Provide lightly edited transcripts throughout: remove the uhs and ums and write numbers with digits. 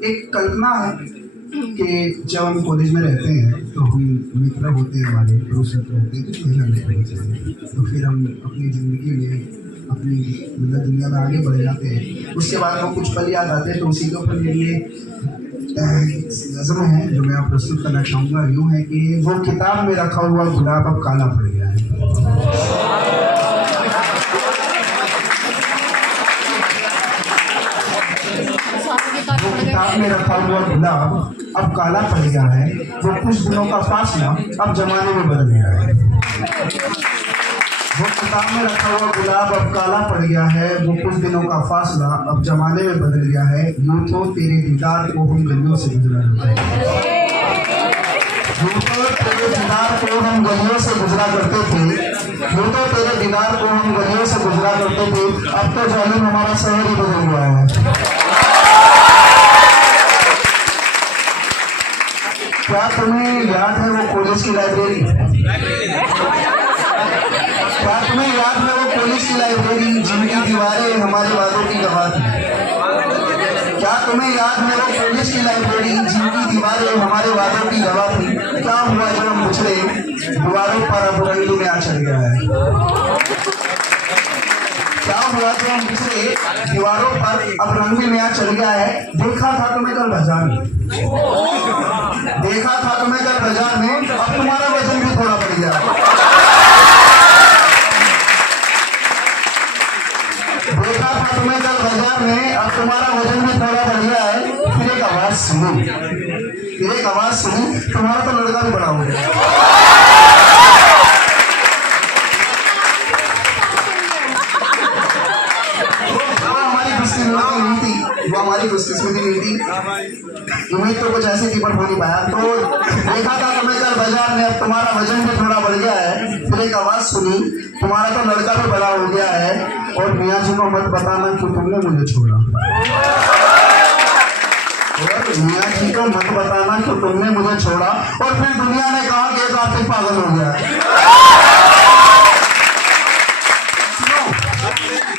एक कल्पना है कि जब हम कॉलेज में रहते हैं तो हम मित्र होते हैं, हमारे दोस्त मित्र होते हैं, तो खेलना मित्र होते हैं, तो फिर हम अपनी ज़िंदगी में अपनी मतलब दुनिया में आगे बढ़ जाते हैं। उसके बाद वो कुछ पल याद आते हैं, तो उसी के ऊपर मेरी ये नज़म है जो मैं आप प्रस्तुत करना चाहूँगा। यूँ है कि वो किताब में रखा हुआ गुलाब अब काला पड़ गया है। वो किताब में रखा हुआ गुलाब अब काला पड़ गया है। वो कुछ दिनों का फासला अब जमाने में बदल गया है। वो किताब में रखा हुआ गुलाब अब काला पड़ गया है। वो कुछ दिनों का फासला अब जमाने में बदल गया है। यूं तो तेरे दीदार को हम गलियों से गुजरा करते थे। यूं तो तेरे दीदार को हम गलियों से गुजरा करते थे। यूं तो तेरे दीदार को हम गलियों से गुजरा करते थे। अब तो जालिम हमारा शहर ही बदल गया है। क्या तुम्हें याद है वो कॉलेज की लाइब्रेरी? क्या तुम्हें याद है वो कॉलेज की लाइब्रेरी जिनकी दीवारें हमारे वादों की गवाह थी? क्या तुम्हें याद है वो कॉलेज की लाइब्रेरी जिनकी दीवारें हमारे वादों की गवाह थी? क्या हुआ जब हम पिछड़े दीवारों पर अब रंग में आ चढ़ गया है? क्या हुआ जब हम पिछड़े दीवारों पर अब रंग में आ चढ़ गया है? देखा था तुम्हें कल बाजार में, देखा था तुम्हें कल बाजार में, अब तुम्हारा वजन भी थोड़ा बढ़ गया। देखा था तुम्हें कल बाजार में, अब तुम्हारा वजन भी थोड़ा बढ़ गया है। फिर एक आवाज सुनी, फिर एक आवाज सुनी, तुम्हारा तो लड़का भी बड़ा हो गया। वो हमारी खुशकिस्मती नहीं थी। उम्मीद तो कुछ ऐसी थी पर हो नहीं पाया। तो देखा था तुम्हें कल बाजार में, अब तुम्हारा वजन भी थोड़ा बढ़ गया है। फिर एक आवाज सुनी, तुम्हारा तो लड़का भी बड़ा हो गया है। और मियाँ जी को मत बताना कि तुमने मुझे छोड़ा। और मियाँ जी को मत बताना कि तुमने मुझे छोड़ा। और फिर दुनिया ने कहा कि कार्तिक पागल हो गया है।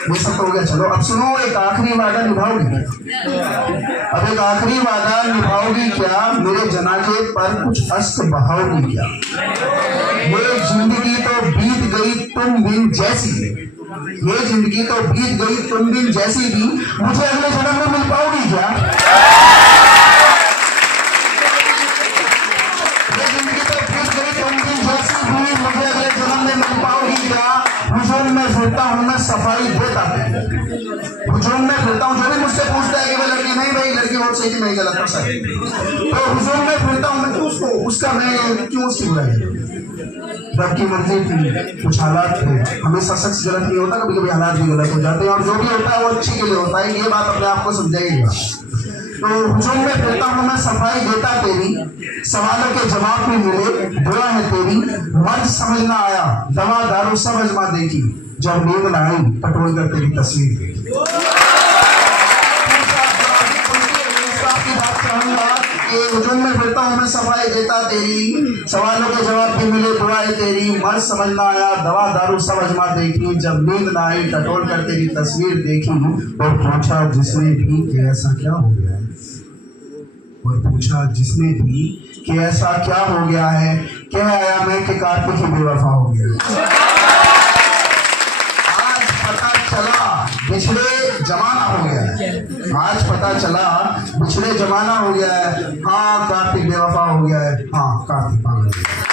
ये सब तो हो गया, चलो अब सुनो, एक आखिरी वादा निभाओगी? अब एक आखिरी वादा निभाओगी क्या? मेरे जनाजे पर कुछ अश्क बहाओगी क्या? ये जिंदगी तो बीत गई तुम बिन जैसी, ये जिंदगी तो बीत गई तुम बिन जैसी भी, मुझे अगले जन्म में मिल पाओगी क्या? ये जिंदगी तो बीत गई तुम बिन जैसी भी, मुझे अगले जन्म में मिल पाओगी क्या? हुजूम में फिरता हूँ मैं सफाई देता, हुजूम में फिरता हूँ। जो भी मुझसे पूछता है कि भाई लड़की, नहीं भाई लड़की बहुत सही थी, मैं गलत कर सकती, तो हुजूम में फिरता हूँ मैं, क्यों उसको उसका मैं क्यों उसकी बुराई? रब की मर्जी थी, कुछ हालात थे। हमेशा शख्स गलत नहीं होता, कभी कभी हालात भी गलत हो जाते हैं। और जो भी होता है वो अच्छी के लिए होता है, ये बात अपने आप को समझाइएगा। तो हुजूम में फिरता हूँ मैं सफाई देता तेरी, सवालों के जवाब भी मिले, दुआ है तेरी। मर्ज समझ ना आया, दवा दारू सब अजमा देखी, जब नींद ना आई टटोल कर तेरी तस्वीर देखी। हुजूम में फिरता हूँ मैं सफाई देता तेरी, सवालों के जवाब भी मिले, दुआ है तेरी। मर्ज समझ ना आया, दवा दारू सब अजमा देखी, जब नींद ना आई टटोल कर तेरी तस्वीर देखी। और पूछा जिसने भी कि ऐसा क्या हो गया है, और पूछा जिसने भी कि ऐसा क्या हो गया है, कह आया मैं कि कार्तिक ही बेवफा हो गया। आज पता चला पिछड़े जमाना हो गया है, आज पता चला पिछड़े जमाना हो गया है। हाँ कार्तिक बेवफा हो गया है, हाँ कार्तिक पागल हो गया है।